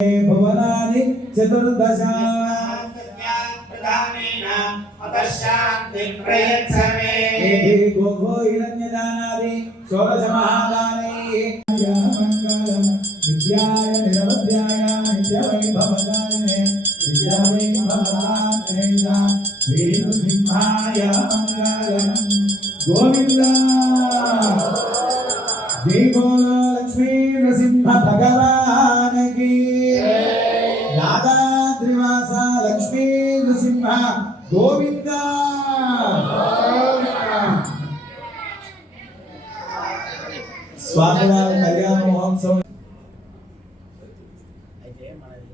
భువనాని చతుర్దశ ఏహే గోఘో హిరణ్యదానాది షోడశ మహాదానై మంగళం విద్యాయ నిరవధ్యాయ నిత్యవైభవదానే విద్యావైభవదానే వేణు సింహాయ మంగళం గోవింద జై బోలో గోవింద స్వామివారి కళ్యాణ మహోత్సవం అయితే మనది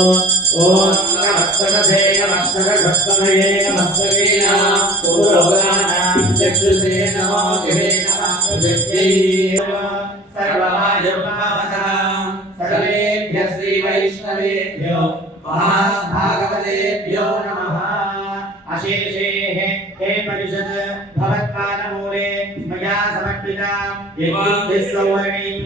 ఓం నమస్తకతే నమస్తకస్తమయే నమస్తకే నమః పూర్వగానాం చక్షుషే నమో గిరే నమః వ్యక్తై సర్వమాయుర్భావసాం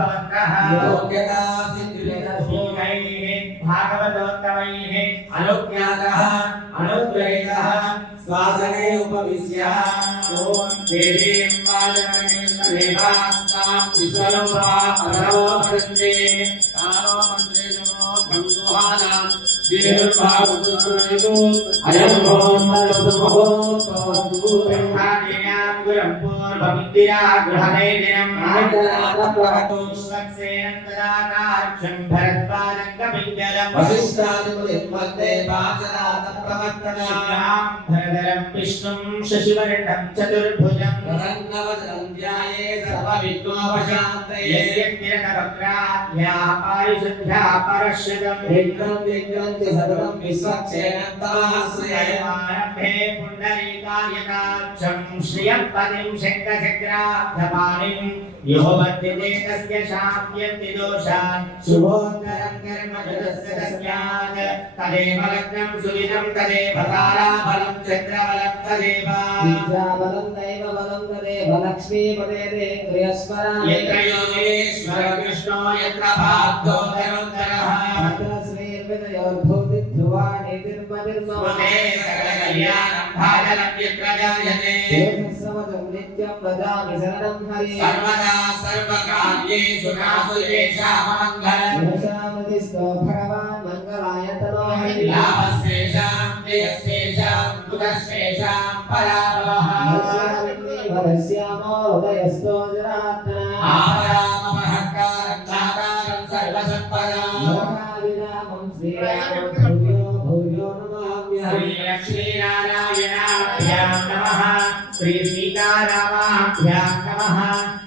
ఫలంకః యోగ్యతా సిద్ధిరస్మోగైః భాగవతోత్తమైః అనుజ్ఞాతః అనుగ్రహీతః స్వాసనే ఉపవిశ్య विष्णुं शशिवर्णं चतुर्भुजं रङ्गवदनं ध्याये सर्वविद्वावशान्तये यस्य किरणवक्राभ्याः आयुषभ्याः परश्यदं भिन्नं विघ्नं च सततं विश्वक्षेणं तवाश्रयमारम्भे पुण्डरीकायताक्षं श्रियं पदिं शङ्कर चक्रशग्राधपाणिं यो वर्तते तस्य शाप्यन्ति दोषान् शुभोत्तरं कर्म जतस्य तस्यात् तदेव लग्नं सुविधं तदेव ताराफलं चन्द्रबलं तदेव विद्याबलं दैव बलं तदेव लक्ष्मीपदेरे क्रियस्वर यत्र योगेश्वर कृष्णो यत्र भाग्योदरोत्तरः तत्र श्रीर्विदयोर्भूतिध्रुवाणि तिर्मतिर्ममे सकल भाजनं व्यप्रजायते सर्वदं नित्यं वदामि शरणं हरे। सर्वदा सर्वकार्येषु कासु येषामङ्गलम् येषामधिष्ठो भगवान् मङ्गलाय तनो हरि लाभस्येषां जयस्येषां बुधस्येषां पराभवः। वदस्यामो हृदयस्थो जनात्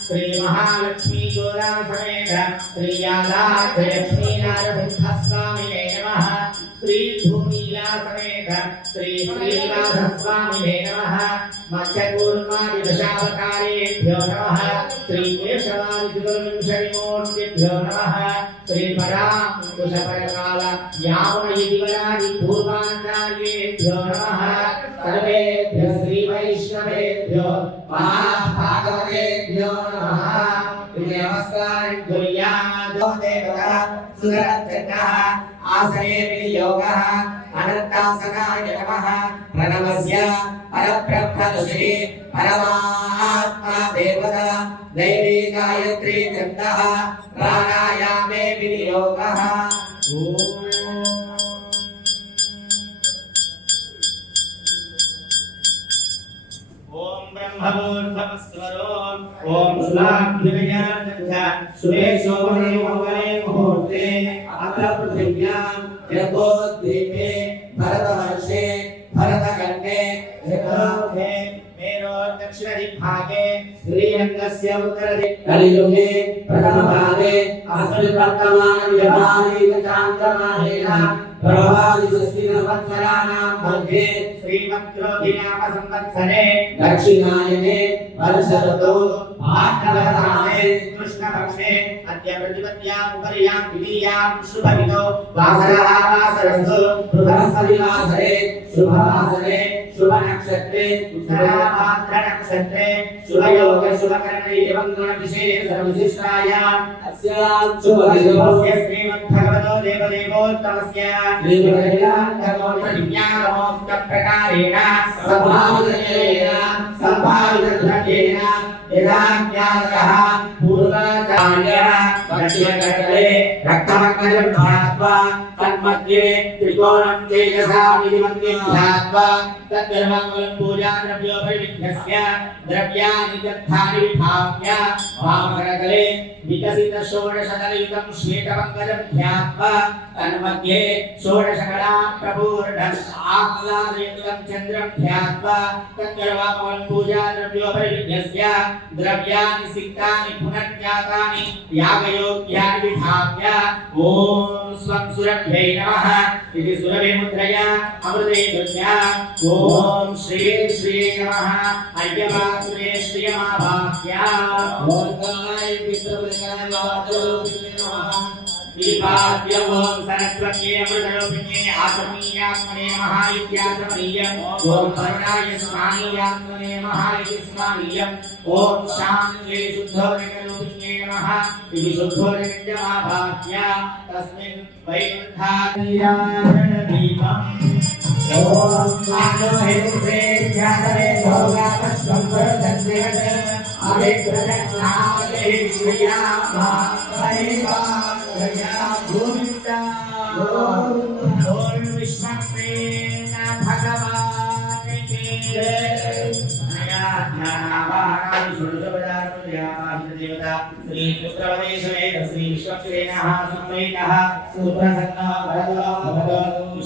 श्री महालक्ष्मी गोराम समेत श्री यादार्थ लक्ष्मी नारद स्वामी नमः, श्री भूमिला समेत श्री श्रीनाथ स्वामी नमः मत्स्य कूर्मा विदशावतारेभ्यो नमः, श्री केशवादि चतुर्विंशतिमूर्तिभ्यो नमः, श्री परां कुशपरकाल यावयि दिवरादि पूर्वाचार्येभ्यो नमः। सर्वेभ्यः श्रीवैष्णवेभ्यो सुरक्षकः आसने विनियोगः अनन्तासनाय नमः प्रणवस्य परब्रह्मऋषि परमात्मा देवता दैवी गायत्री छन्दः प्राणायामे विनियोगः ॐ ब्रह्मभूर्भवस्वरोन् ॐ शुभाभ्युदयानन्द शुभे शोभने मङ्गले मुहूर्ते। अत्र पृथिव्यां जगोद्दीपे भरतवर्षे भरतखण्डे जगोधे मेरोर्दक्षिणदिग्भागे श्रीरङ्गस्य उत्तरदि प्रथमभागे अस्मिन् वर्तमानव्यवहारिकचान्द्रमानेन प्रभादिषष्टिनवत्सराणां मध्ये श्रीमद्रोधिनाम संवत्सरे दक्षिणायने वर्षऋतौ भाद्रपदमासे कृष्णपक्षे अद्य प्रतिपद्याम् उपर्यां द्वितीयां शुभविदो वासरः वासरस्तु बृहस्पतिवासरे शुभवासरे शुभनक्षत्रे उत्तराभाद्रनक्षत्रे शुभयोग शुभकरण एवं गुणविशेषविशिष्टायाम् अस्यां शुभदिवस्य श्रीमद्भगवतो देवदेवोत्तमस्य श्रीमद्वेदान्तमोक्षविज्ञानमोक्तप्रकारेण विकारेण स्वभावदकेन सम्भावितधकेन यदाज्ञानकः पूर्वाचार्यः पश्यकटले रक्तमग्नजं ध्यात्वा, तन्मध्ये त्रिकोणं तेजसा विधिमन्ये ध्यात्वा तद्गर्वाङ्गुलं पूजाद्रव्योपरिविध्यस्य द्रव्यानि दत्तानि विभाव्य वामकरकले वामकरतले विकसितषोडशदलयुतं श्वेतमङ्गलं ध्यात्वा तन्मध्ये षोडशकला प्रपूर्णम् आह्लादयुक्तं चन्द्रं ध्यात्वा तद्गर्भमङ्गलं पूजाद्रव्योपविघ्नस्य द्रव्याणि सिक्तानि पुनर्ज्ञातानि यागयोग्यानि विभाव्य ॐ स्वं सुरभ्यै नमः इति सुरभिमुद्रया अमृते दुर्या ॐ श्री श्री नमः अय्यपात्रे श्रियमाभास्या लोकाय पितृपरिकाय दीपाद्योम सरस्वत्ये अमृतरूपिणे आत्मीयात्मने नमः इत्यात्मनीयम् ॐ करुणाय स्मानीयात्मने नमः इति स्मानीयम् ॐ शान्त्यै शुद्धोदकरूपिणे नमः इति शुद्धोदकमाभाव्य तस्मिन् वैकुण्ठादीयाभरणदीपम् ओम मानो हिंसे ज्ञाने भोगा पश्चंबर धन्यत अभिप्रदक्षाले श्रिया भावैवा गया गोविंदा ओम विश्वक्सेन भगवान के श्री पुत्रवदेशमेत श्री विश्वक्सेनः सम्मेतः सूत्रसन्नः भरदो